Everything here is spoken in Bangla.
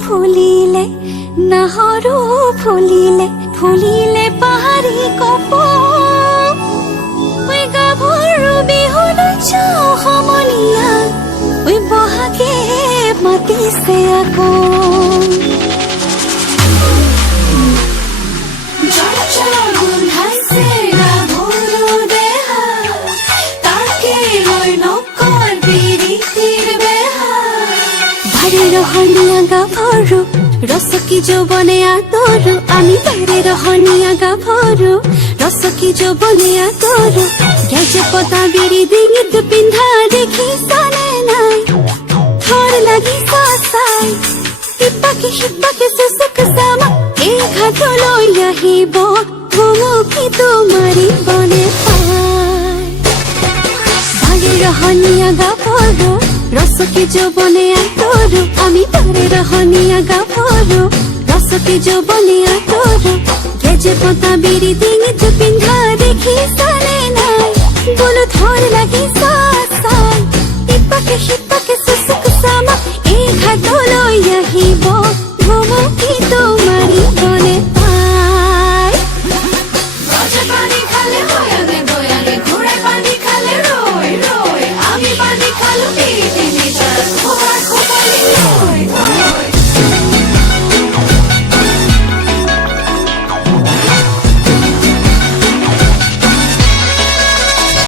ফুলিলে নাহৰু ফুলিলে ফুলিলে পাহাৰী কপৌ ঐ গাভৰু বিহু নাচাও সমনীয়া ঐ বহাগে মাতিছে আকৌ রহনিয়া গাভৰু ৰসকি যৌবনে আতৰু আমি বাৰে ৰহনিয়া গাভৰু ৰসকি যৌবনে আতৰু গেজে পতা বিৰি ডিঙিত পিন্ধা দেখিছানে নাই থৰ লাগি চাই ইপাকে সিপাকে সুচুক চামা এই ঘাটলৈ আহিব ভুমুকি তোমাৰি বনে পাই বাৰে ৰহনিয়া গাভৰু রসকে যৌবনে আতৰু আমি বাৰে রহনিয়া গাভৰু রসকে যৌবনে আতৰু গেজে পতা বিৰি ডিঙিত পিন্ধা দেখিছানে